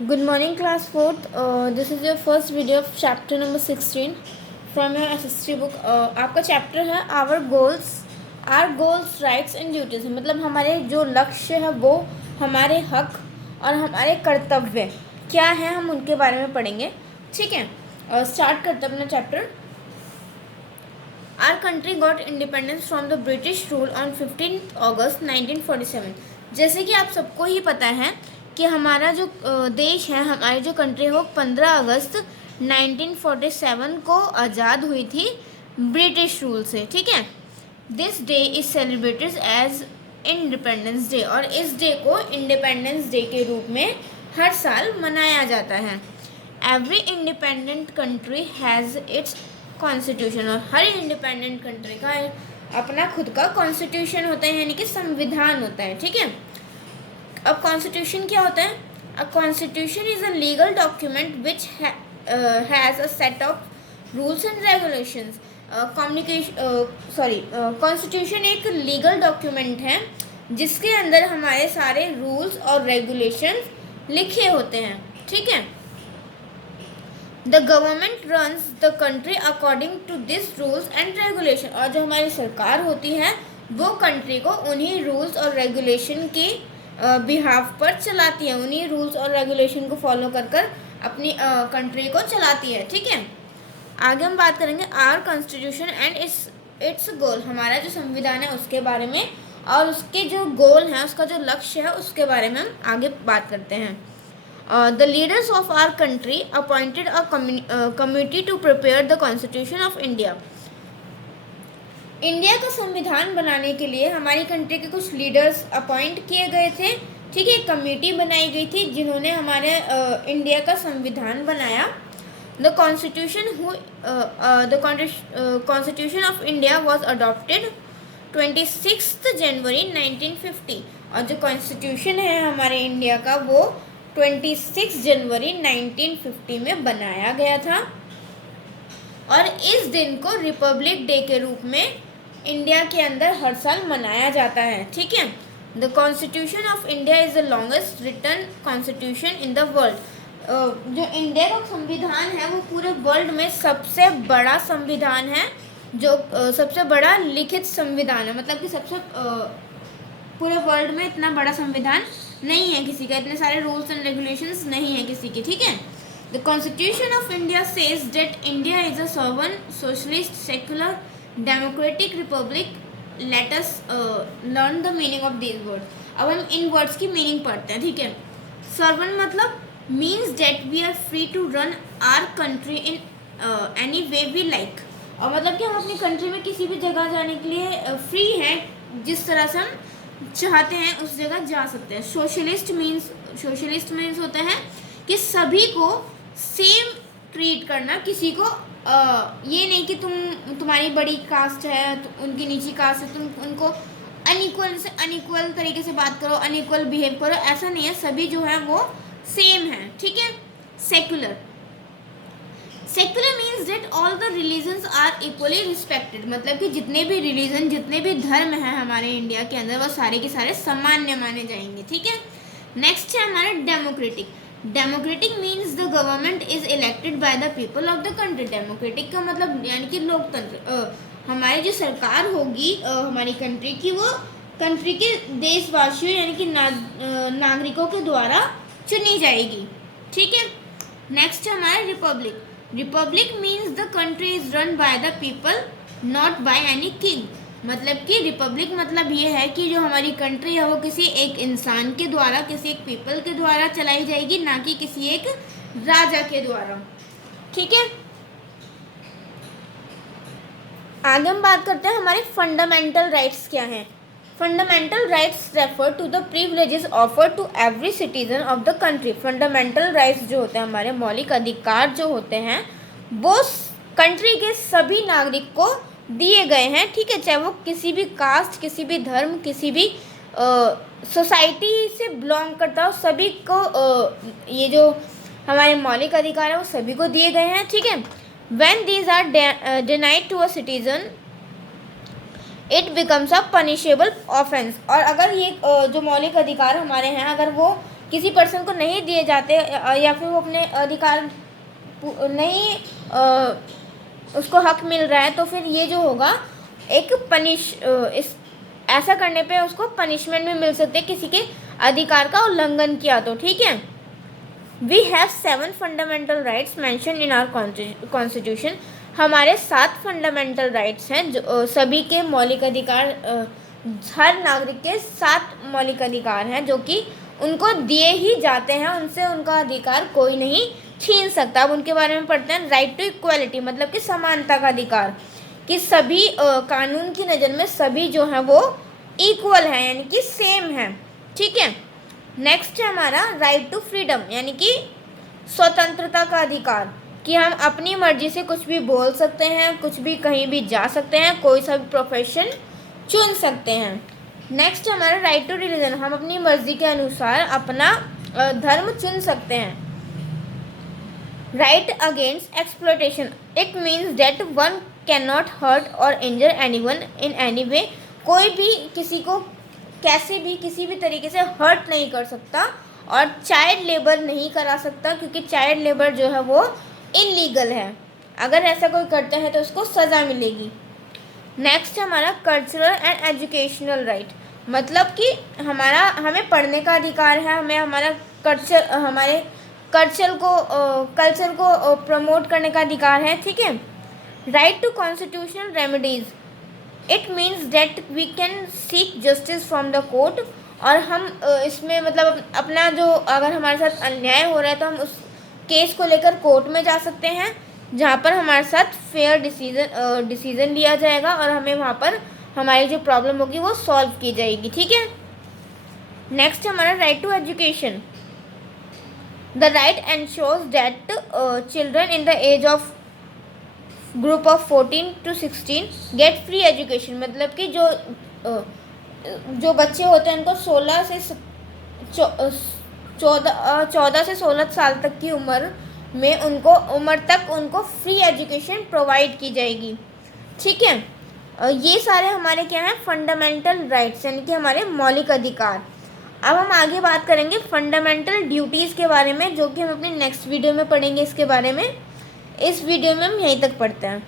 Good morning, class 4th. This is your first video of chapter number 16 from your SST book. आपका chapter है our goals rights and duties. मतलब हमारे जो लक्ष्य है वो हमारे हक और हमारे कर्तव्य क्या है, हम उनके बारे में पढ़ेंगे। ठीक है, स्टार्ट करते अपना chapter. Our country got independence from the British rule on 15 August 1947। जैसे कि आप सबको ही पता है कि हमारा जो देश है, हमारी जो कंट्री है वो 15 अगस्त 1947 को आज़ाद हुई थी ब्रिटिश रूल से। ठीक है, this day is celebrated as independence day, और इस डे को इंडिपेंडेंस डे के रूप में हर साल मनाया जाता है। Every independent country has its constitution, और हर इंडिपेंडेंट कंट्री का अपना खुद का कॉन्स्टिट्यूशन होता है, यानी कि संविधान होता है। ठीक है, अब कॉन्स्टिट्यूशन क्या होता है? A constitution is a legal document which has a set of rules and regulations. Constitution एक लीगल डॉक्यूमेंट है जिसके अंदर हमारे सारे रूल्स और रेगुलेशंस लिखे होते हैं। ठीक है, the government runs the country according to this rules and regulation, और जो हमारी सरकार होती है वो कंट्री को उन्हीं रूल्स और रेगुलेशन के बिहाफ पर चलाती है, उन्हीं रूल्स और रेगुलेशन को फॉलो कर कर अपनी कंट्री को चलाती है। ठीक है, आगे हम बात करेंगे आवर कॉन्स्टिट्यूशन एंड इट्स गोल, हमारा जो संविधान है उसके बारे में, और उसके जो गोल हैं, उसका जो लक्ष्य है उसके बारे में हम आगे बात करते हैं। The leaders of our country appointed a committee to prepare the constitution of India. India का संविधान बनाने के लिए हमारी कंट्री के कुछ लीडर्स अपॉइंट किए गए थे। ठीक है, एक कमेटी बनाई गई थी जिन्होंने हमारे इंडिया का संविधान बनाया। The constitution of India was adopted 26 जनवरी 1950, और जो कॉन्स्टिट्यूशन है हमारे इंडिया का वो 26 जनवरी 1950 में बनाया गया था, और इस दिन को रिपब्लिक डे के रूप में इंडिया के अंदर हर साल मनाया जाता है। ठीक है, the constitution of India is the longest written constitution in the world. जो इंडिया का संविधान है वो पूरे वर्ल्ड में सबसे बड़ा संविधान है, जो सबसे बड़ा लिखित संविधान है। मतलब कि सबसे पूरे वर्ल्ड में इतना बड़ा संविधान नहीं है किसी का, इतने सारे रूल्स एंड रेगुलेशंस नहीं है किसी के। ठीक है, the constitution of India says that India is a sovereign socialist secular democratic Republic. Let us learn the meaning of this word. अब हम इन वर्ड्स की मीनिंग पढ़ते हैं। ठीक है, सॉवरन मतलब means that we are free to run our country in any way we like, और मतलब कि हम अपनी कंट्री में किसी भी जगह जाने के लिए फ्री हैं, जिस तरह से हम चाहते हैं उस जगह जा सकते हैं। सोशलिस्ट मीन्स होता है कि सभी को सेम ट्रीट करना, किसी को ये नहीं कि तुम्हारी बड़ी कास्ट है तो उनकी नीची कास्ट है, तुम उनको अनइक्वल तरीके से बात करो, अनइक्वल बिहेव करो, ऐसा नहीं है। सभी जो है वो सेम है। ठीक है, secular means that all the religions are equally respected, मतलब कि जितने भी रिलीजन, जितने भी धर्म हैं हमारे इंडिया के अंदर वो सारे के सारे सामान्य माने जाएंगे। ठीक है, नेक्स्ट है हमारा democratic means the government is elected by the people of the country. Democratic का मतलब यानी कि लोकतंत्र। हमारी जो सरकार होगी हमारी कंट्री की, वो कंट्री के देशवासियों यानी कि नागरिकों के द्वारा चुनी जाएगी। ठीक है, नेक्स्ट है हमारा Republic means the country is run by the people not by any king. मतलब कि रिपब्लिक मतलब ये है कि जो हमारी कंट्री है वो किसी एक इंसान के द्वारा, किसी एक पीपल के द्वारा चलाई जाएगी, ना कि किसी एक राजा के द्वारा। ठीक है, आगे हम बात करते हैं हमारे फंडामेंटल राइट्स क्या हैं। Fundamental rights refer to the privileges offered to every citizen of the country. Fundamental rights जो होते हैं, हमारे मौलिक अधिकार जो होते हैं, वो कंट्री के सभी नागरिक को दिए गए हैं। ठीक है, चाहे वो किसी भी कास्ट, किसी भी धर्म, किसी भी सोसाइटी से बिलोंग करता हो, सभी को ये जो हमारे मौलिक अधिकार है वो सभी को दिए गए हैं। ठीक है, when these are denied to a citizen it becomes a punishable offence, और अगर ये जो मौलिक अधिकार हमारे हैं अगर वो किसी पर्सन को नहीं दिए जाते या फिर वो अपने अधिकार नहीं उसको हक मिल रहा है, तो फिर ये जो होगा एक इस ऐसा करने पे उसको पनिशमेंट भी मिल सकती है किसी के अधिकार का उल्लंघन किया तो, ठीक है। We have 7 fundamental rights mention in our constitution. हमारे 7 फंडामेंटल राइट्स हैं जो सभी के मौलिक अधिकार, हर नागरिक के 7 मौलिक अधिकार हैं जो कि उनको दिए ही जाते हैं, उनसे उनका अधिकार कोई नहीं छीन सकता। अब उनके बारे में पढ़ते हैं। राइट टू इक्वालिटी मतलब कि समानता का अधिकार, कि सभी कानून की नज़र में सभी जो हैं वो इक्वल हैं, यानी कि सेम हैं, ठीक है। नेक्स्ट है हमारा राइट टू फ्रीडम, यानी कि स्वतंत्रता का अधिकार, कि हम अपनी मर्जी से कुछ भी बोल सकते हैं, कुछ भी कहीं भी जा सकते हैं, कोई सा भी प्रोफेशन चुन सकते हैं। नेक्स्ट हमारा राइट टू रिलीजन, हम अपनी मर्जी के अनुसार अपना धर्म चुन सकते हैं। Right against exploitation, it means that one can not hurt or injure anyone in any वे, कोई भी किसी को कैसे भी किसी भी तरीके से हर्ट नहीं कर सकता और चाइल्ड लेबर नहीं करा सकता, क्योंकि चाइल्ड लेबर जो है वो इलीगल है। अगर ऐसा कोई करता है तो उसको सज़ा मिलेगी। नेक्स्ट हमारा कल्चरल एंड एजुकेशनल राइट, मतलब कि हमें पढ़ने का अधिकार है, हमें हमारे कल्चर को प्रमोट करने का अधिकार है, ठीक है। Right to constitutional remedies, it means that we can seek justice from the court, और हम इसमें मतलब अपना जो अगर हमारे साथ अन्याय हो रहा है तो हम उस केस को लेकर कोर्ट में जा सकते हैं, जहाँ पर हमारे साथ फेयर डिसीजन लिया जाएगा और हमें वहाँ पर हमारी जो प्रॉब्लम होगी वो सॉल्व की जाएगी, ठीक है। नेक्स्ट हमारा right to education, the right ensures that children in the age of group of 14 to 16 get free education, मतलब कि जो बच्चे होते हैं उनको 14 से 16 साल तक की उम्र तक उनको फ्री एजुकेशन प्रोवाइड की जाएगी, ठीक है। ये सारे हमारे क्या हैं, फंडामेंटल राइट्स, यानी कि हमारे मौलिक अधिकार। अब हम आगे बात करेंगे फंडामेंटल ड्यूटीज़ के बारे में, जो कि हम अपनी नेक्स्ट वीडियो में पढ़ेंगे इसके बारे में। इस वीडियो में हम यहीं तक पढ़ते हैं।